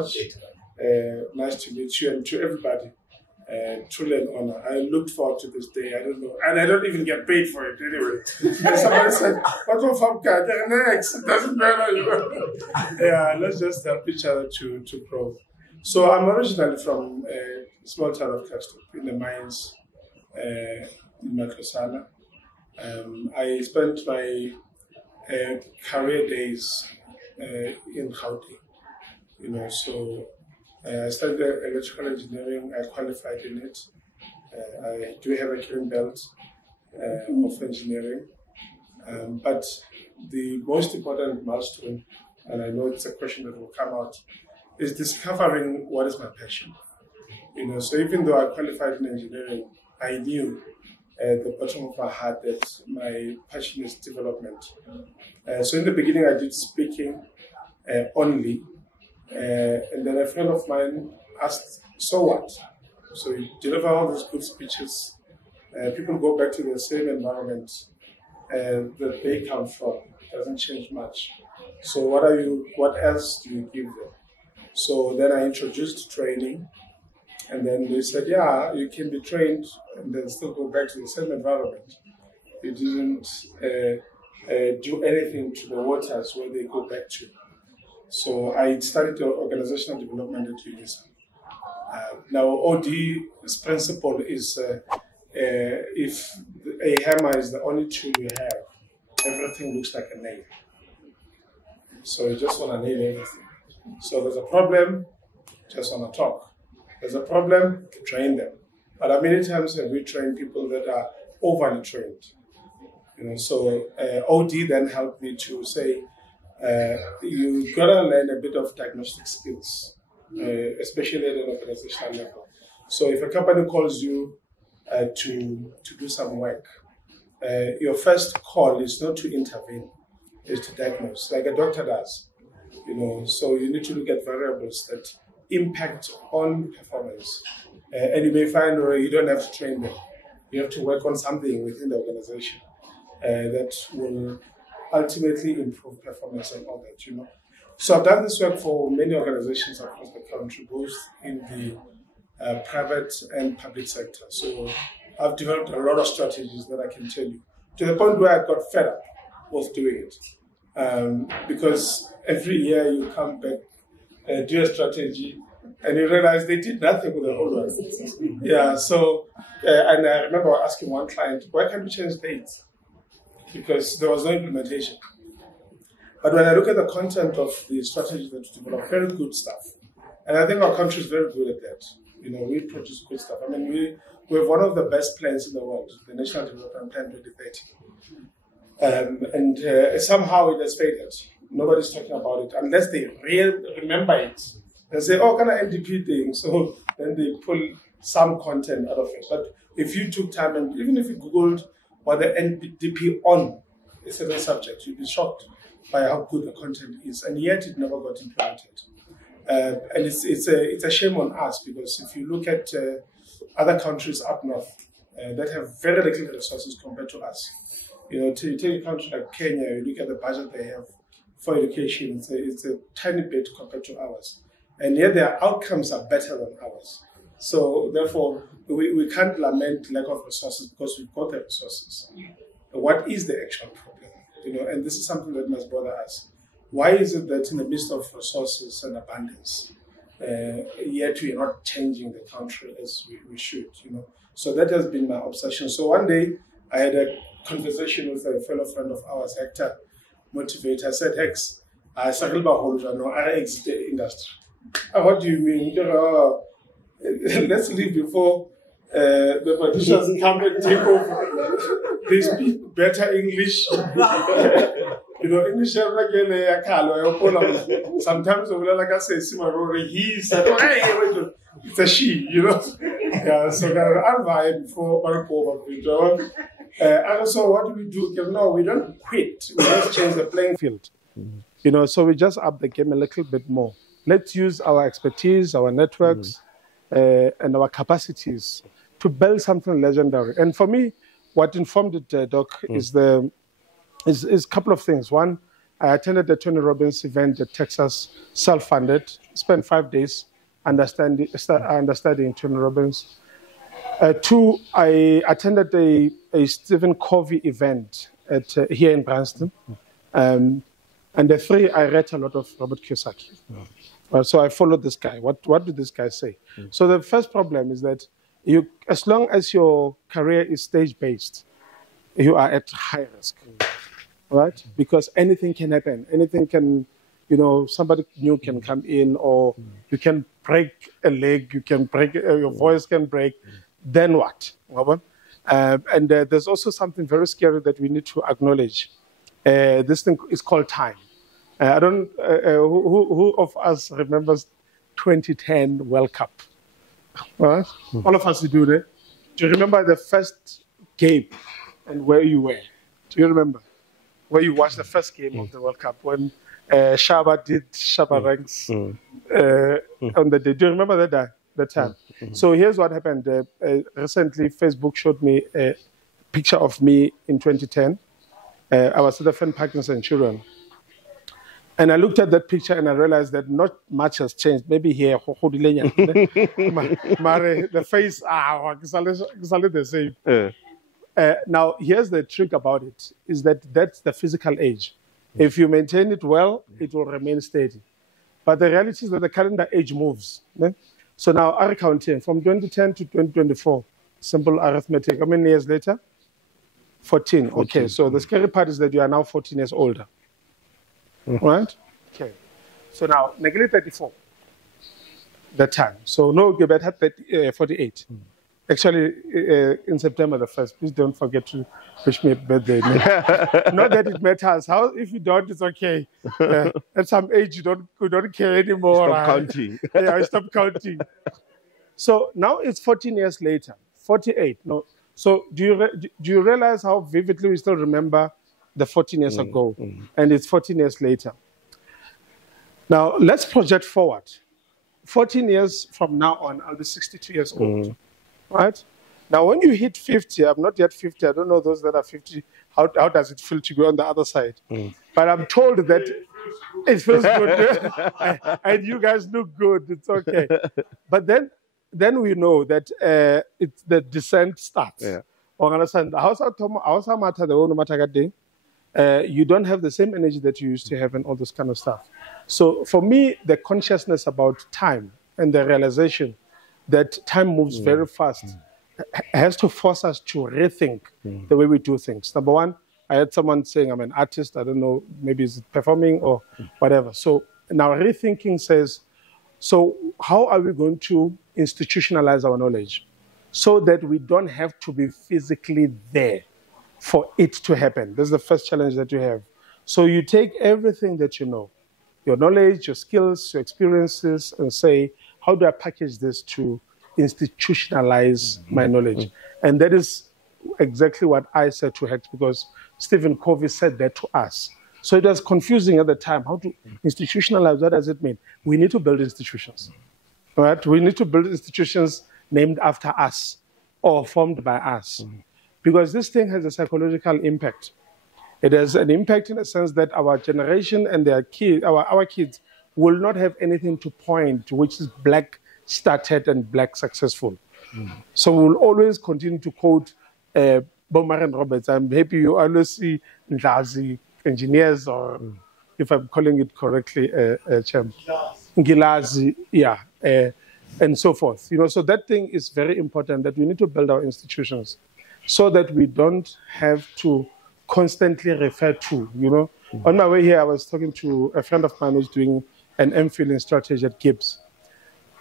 much. Nice to meet you, and to everybody. Truly an honor. I looked forward to this day. I don't know. And I don't even get paid for it anyway. And somebody said, what the fuck, next? It doesn't matter, you know. Yeah, let's just help each other to grow. So I'm originally from a small town of Khuselo in the mines in Khuselo. I spent my career days in Gauteng, you know, so I studied electrical engineering. I qualified in it. I do have a clean belt of engineering. But the most important milestone, and I know it's a question that will come out, is discovering what is my passion. You know, so even though I qualified in engineering, I knew at the bottom of my heart that my passion is development. So in the beginning, I did speaking only. And then a friend of mine asked, so what? So you deliver all these good speeches, people go back to the same environment that they come from. It doesn't change much. So what else do you give them? So then I introduced training, and then they said, yeah, you can be trained and then still go back to the same environment. You didn't do anything to the waters where they go back to. So I studied the organizational development at UNISA. Now, OD's principle is if a hammer is the only tool you have, everything looks like a nail. So you just want to nail everything. So there's a problem, just want to talk. There's a problem, train them. But how many times have we trained people that are overly trained? You know, so OD then helped me to say, you gotta learn a bit of diagnostic skills, especially at an organizational level. So if a company calls you to do some work, your first call is not to intervene, is to diagnose, like a doctor does. You know, so you need to look at variables that impact on performance, and you may find you don't have to train them. You have to work on something within the organization that will ultimately improve performance and all that, you know. So I've done this work for many organizations across the country, both in the private and public sector. So I've developed a lot of strategies that I can tell you, to the point where I got fed up with doing it. Because every year you come back, do a strategy, and you realize they did nothing with the whole work. Yeah, so, and I remember asking one client, why can't we change dates? Because there was no implementation. But when I look at the content of the strategy that we develop, very good stuff. And I think our country is very good at that. You know, we produce good stuff. I mean, we have one of the best plans in the world, the National Development Plan 2030. And somehow it has faded. Nobody's talking about it unless they remember it and say, oh, kind of NDP thing. So then they pull some content out of it. But if you took time and even if you Googled what the NDP on a certain subject, you'd be shocked by how good the content is, and yet it never got implemented. And it's a shame on us, because if you look at other countries up north that have very little resources compared to us, you know, to take a country like Kenya, you look at the budget they have for education, it's a tiny bit compared to ours, and yet their outcomes are better than ours. So therefore, we can't lament lack of resources because we've got the resources. What is the actual problem? You know, and this is something that must bother us. Why is it that in the midst of resources and abundance, yet we are not changing the country as we should? You know, so that has been my obsession. So one day I had a conversation with a fellow friend of ours, Hector Motivator. I said, Hex, I exit the industry. What do you mean? Let's leave before the politicians come and take over. They speak better English. You know, English sometimes like I say, he said, hey, it's a she, you know. Yeah, so I'm before and also what do we do? No, we don't quit. We just change the playing field. You know, so we just up the game a little bit more. Let's use our expertise, our networks, and our capacities to build something legendary. And for me, what informed it, Doc, is a couple of things. One, I attended the Tony Robbins event at Texas, self-funded, spent 5 days studying Tony Robbins. 2, I attended a Stephen Covey event here in Branston. And the 3, I read a lot of Robert Kiyosaki. So I followed this guy. What did this guy say? So the first problem is that as long as your career is stage-based, you are at high risk, right? Because anything can happen. Anything can, somebody new can come in, or you can break a leg, you can break, your voice can break. Then what? And there's also something very scary that we need to acknowledge. This thing is called time. I don't. Who of us remembers 2010 World Cup? Right? All of us do that. Do you remember the first game and where you were? Do you remember where you watched the first game of the World Cup when Shaba did Shaba ranks on the day? Do you remember that time? So here's what happened. Recently, Facebook showed me a picture of me in 2010. I was at the Fan Parkinson Children. And I looked at that picture and I realized that not much has changed. Maybe here, the face, exactly the same. Now, here's the trick about it, is that's the physical age. If you maintain it well, it will remain steady. But the reality is that the calendar age moves. So now, I'm counting from 2010 to 2024, simple arithmetic. How many years later? 14. Okay, so the scary part is that you are now 14 years older. Right? Okay. So now, neglect 34. That time. So no, you better have 48. Actually, in September the 1st, please don't forget to wish me a birthday. Not that it matters. How if you don't, it's okay. At some age, you don't care anymore. Stop counting. Yeah, I stop counting. So now it's 14 years later. 48. No. So do you realize how vividly we still remember the 14 years ago? And it's 14 years later. Now, let's project forward. 14 years from now on, I'll be 62 years old. Right? Now, when you hit 50, I'm not yet 50. I don't know those that are 50. How does it feel to be on the other side? But I'm told that it feels good. And you guys look good. It's okay. But then we know that the descent starts. Yeah. You don't have the same energy that you used to have and all this kind of stuff. So for me, the consciousness about time and the realization that time moves very fast has to force us to rethink the way we do things. Number one, I had someone saying I'm an artist. I don't know, maybe it's performing or whatever. So now rethinking says, so how are we going to institutionalize our knowledge so that we don't have to be physically there for it to happen? This is the first challenge that you have. So you take everything that you know, your knowledge, your skills, your experiences, and say, how do I package this to institutionalize my knowledge? And that is exactly what I said to Hex, because Stephen Covey said that to us. So it was confusing at the time. How to institutionalize, what does it mean? We need to build institutions. Right? We need to build institutions named after us or formed by us. Because this thing has a psychological impact. It has an impact in the sense that our generation and their kids, our kids, will not have anything to point to which is black started and black successful. So we'll always continue to quote Bomar and Roberts. I'm happy you always see Lwazi engineers, or if I'm calling it correctly, Lwazi, yeah, and so forth. So that thing is very important, that we need to build our institutions so that we don't have to constantly refer to, On my way here, I was talking to a friend of mine who's doing an MPhil in strategy at Gibbs.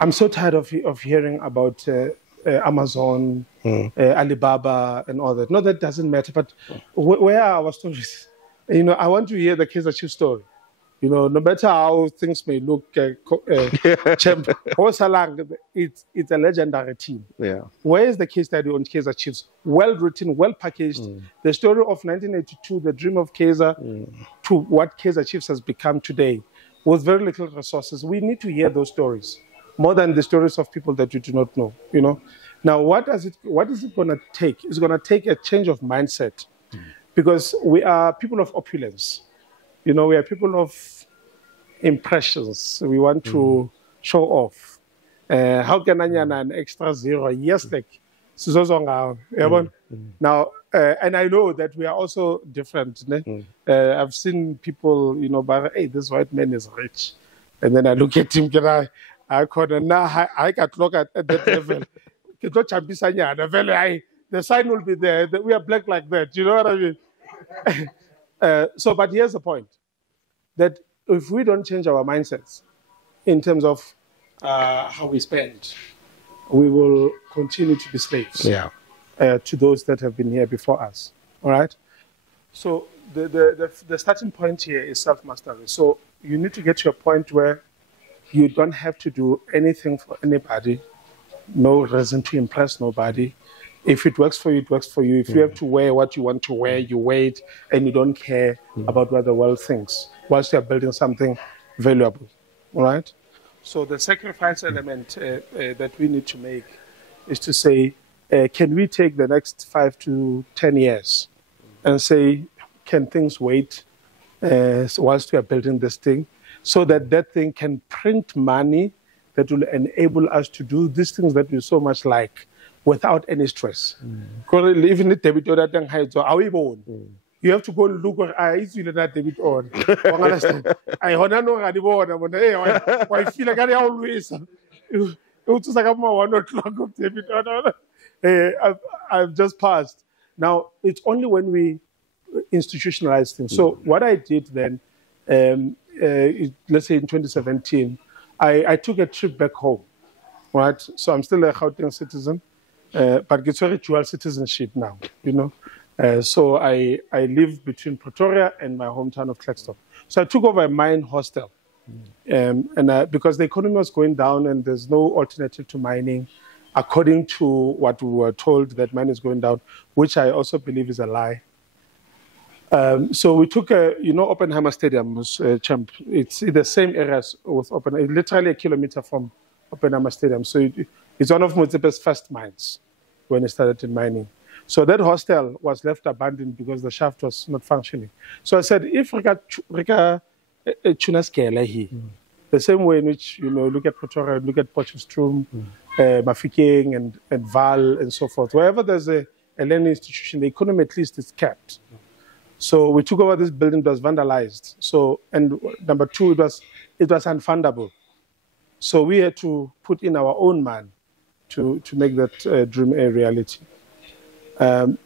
I'm so tired of hearing about Amazon, Alibaba, and all that. No, that doesn't matter, but where are our stories? I want to hear the Kaizer Chiefs story. No matter how things may look, it's a legendary team. Yeah. Where is the case study on Kaizer Chiefs? Well written, well packaged. The story of 1982, the dream of Kaizer, to what Kaizer Chiefs has become today, with very little resources. We need to hear those stories more than the stories of people that you do not know. Now, what is it going to take? It's going to take a change of mindset, because we are people of opulence. You know, we are people of impressions. We want to show off. How can I get an extra zero? Yes, like now, and I know that we are also different. I've seen people, you know, but hey, this white man is rich, and then I look at him, I got look at that level. The sign will be there. We are black like that. You know what I mean? So, but here's the point: that if we don't change our mindsets in terms of how we spend, we will continue to be slaves to those that have been here before us. All right? So the starting point here is self-mastery. So you need to get to a point where you don't have to do anything for anybody, no reason to impress nobody. If it works for you, it works for you. If you have to wear what you want to wear, you wear it, and you don't care about what the world thinks whilst you're building something valuable. All right? So the sacrifice element that we need to make is to say, can we take the next 5 to 10 years and say, can things wait whilst we are building this thing, so that that thing can print money that will enable us to do these things that we so much like without any stress. Because even the debit order thing hides, are we born? You have to go and look at eyes with that debit on. I know I feel like I always. It was like 1 o'clock of debit order. I've just passed. Now, it's only when we institutionalize things. So what I did then, let's say in 2017, I took a trip back home, right? So I'm still a Gauteng citizen, but it's very dual citizenship now, you know. So I live between Pretoria and my hometown of Klerksdorp. So I took over a mine hostel, and because the economy was going down and there's no alternative to mining, according to what we were told that mining is going down, which I also believe is a lie. So we took Oppenheimer Stadium was Champ. It's in the same area with Oppenheimer, literally a kilometer from Oppenheimer Stadium. So it's one of Motsepe's first mines when it started in mining. So that hostel was left abandoned because the shaft was not functioning. So I said, if we got the same way in which, you know, look at Pretoria, look at Potchefstroom, Mafikeng and Val and so forth. Wherever there's a learning institution, the economy at least is kept. So we took over this building, it was vandalized. So, and number two, it was unfundable. So we had to put in our own man to make that dream a reality. Number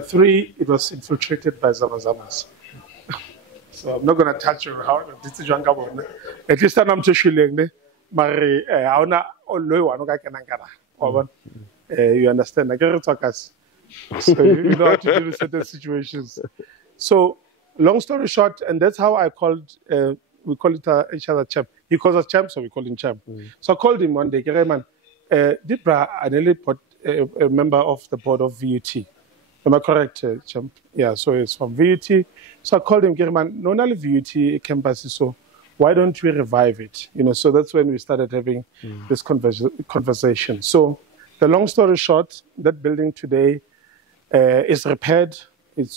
three, it was infiltrated by Zamazamas. So I'm not going to touch on how this is at least I'm just shilling. You understand? I can't talk us. So you know how to deal with certain situations. So long story short, and that's how I called, we call it each other champ. He calls us champ, so we call him champ. So I called him one day, man, did Bra Aneli put a member of the board of VUT? Am I correct, champ? Yeah, so it's from VUT. So I called him, man, no only VUT campus, so why don't we revive it? You know, so that's when we started having this conversation. So the long story short, that building today is repaired.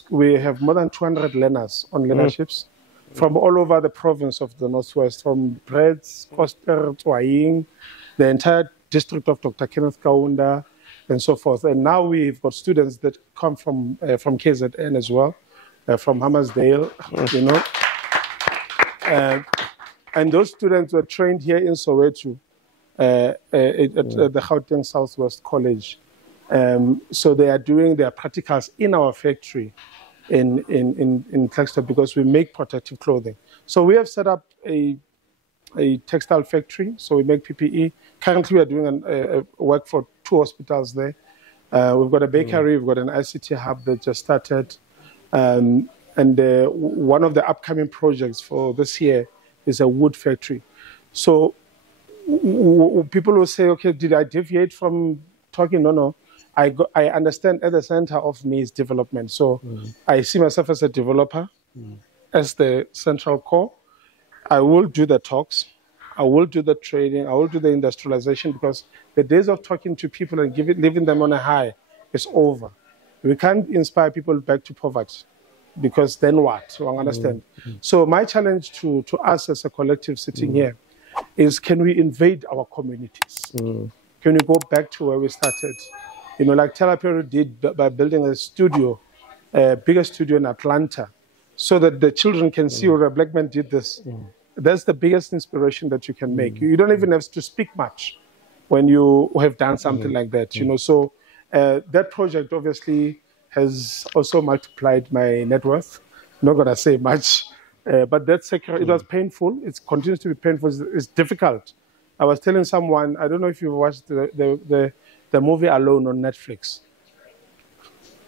We have more than 200 learners on learnerships from all over the province of the Northwest, from Breds, Koster, Twaing, the entire district of Dr. Kenneth Kaunda, and so forth. And now we've got students that come from KZN as well, from Hammersdale, you know. And those students were trained here in Soweto at the Gauteng Southwest College. So they are doing their practicals in our factory in Klerksdorp because we make protective clothing. So we have set up a textile factory, so we make PPE. Currently, we are doing work for 2 hospitals there. We've got a bakery, we've got an ICT hub that just started. And one of the upcoming projects for this year is a wood factory. So people will say, okay, did I deviate from talking? No. I understand at the center of me is development. So I see myself as a developer, as the central core. I will do the talks. I will do the trading. I will do the industrialization, because the days of talking to people and leaving them on a high is over. We can't inspire people back to poverty. because then what? You understand? So my challenge to us as a collective sitting here is, can we invade our communities? Can we go back to where we started? You know, like Telapero did by building a studio, a bigger studio in Atlanta, so that the children can see where a black man did this. That's the biggest inspiration that you can make. You don't even have to speak much when you have done something like that, you know. So that project obviously has also multiplied my net worth. Not gonna say much, but that it was painful. It continues to be painful. It's difficult. I was telling someone, I don't know if you watched the movie Alone on Netflix.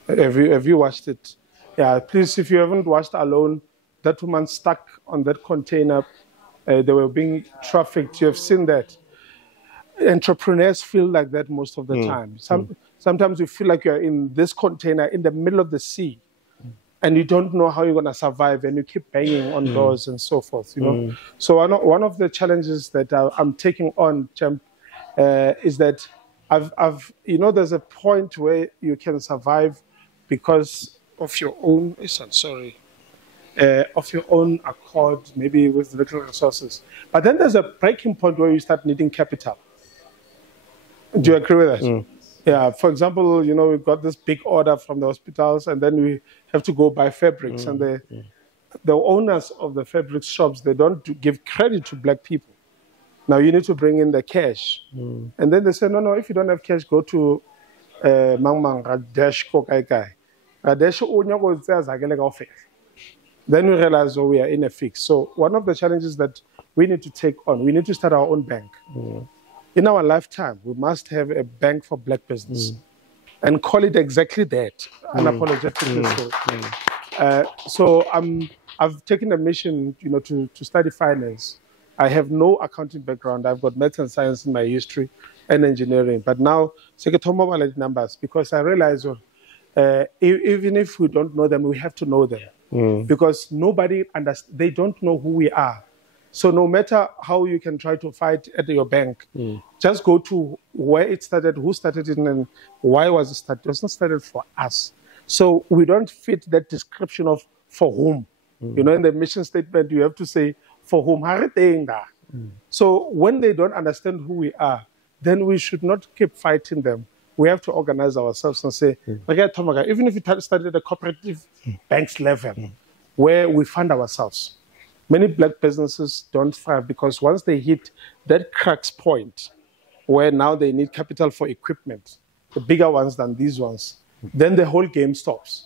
Have you watched it? Yeah, please, if you haven't watched Alone, that woman stuck on that container. They were being trafficked. You have seen that. Entrepreneurs feel like that most of the time. Sometimes you feel like you're in this container in the middle of the sea, and you don't know how you're going to survive, and you keep banging on doors and so forth. You know. So one of the challenges that I'm taking on, Champ, is that you know, there's a point where you can survive because of your own. Of your own accord, maybe with little resources. But then there's a breaking point where you start needing capital. Do you agree with that? Yeah, for example, you know, we've got this big order from the hospitals, and then we have to go buy fabrics. And the owners of the fabric shops, they don't give credit to black people. Now you need to bring in the cash. And then they say, no, if you don't have cash, go to Mang Radesh Kokaikai. Radesh Unyago. Then we realize, we are in a fix. So one of the challenges that we need to take on, we need to start our own bank. In our lifetime, we must have a bank for black business and call it exactly that, unapologetically. So I've taken a mission, you know, to study finance. I have no accounting background. I've got math and science in my history and engineering. But now, second numbers, because I realize even if we don't know them, we have to know them. Because nobody understands, they don't know who we are. So no matter how you can try to fight at your bank, just go to where it started, who started it, and why was it started. It was not started for us. So we don't fit that description of for whom. You know, in the mission statement, you have to say, for whom. So when they don't understand who we are, then we should not keep fighting them. We have to organize ourselves and say, even if we started at a cooperative banks level, where we fund ourselves, many black businesses don't thrive because once they hit that crux point, where now they need capital for equipment, the bigger ones than these ones, then the whole game stops.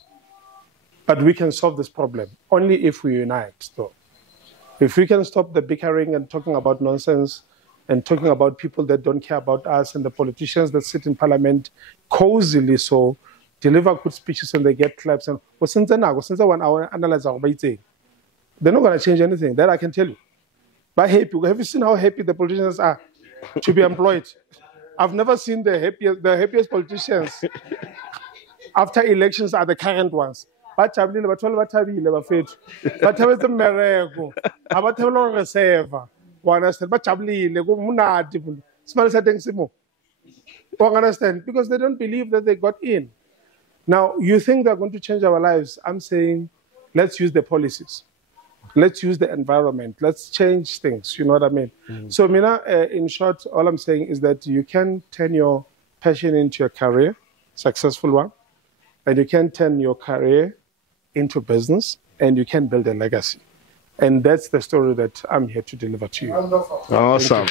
But we can solve this problem only if we unite, though. If we can stop the bickering and talking about nonsense and talking about people that don't care about us and the politicians that sit in parliament cozily so, deliver good speeches and they get claps and since 1 hour analyze our they're not going to change anything. That I can tell you. But happy, have you seen how happy the politicians are to be employed? I've never seen the happiest politicians after elections are the current ones. But understand? Because they don't believe that they got in. Now, you think they're going to change our lives. I'm saying, let's use the policies. Let's use the environment. Let's change things. You know what I mean? So, Mina, in short, all I'm saying is that you can turn your passion into a career, successful one, and you can turn your career into business, and you can build a legacy. And that's the story that I'm here to deliver to you. Wonderful. Awesome.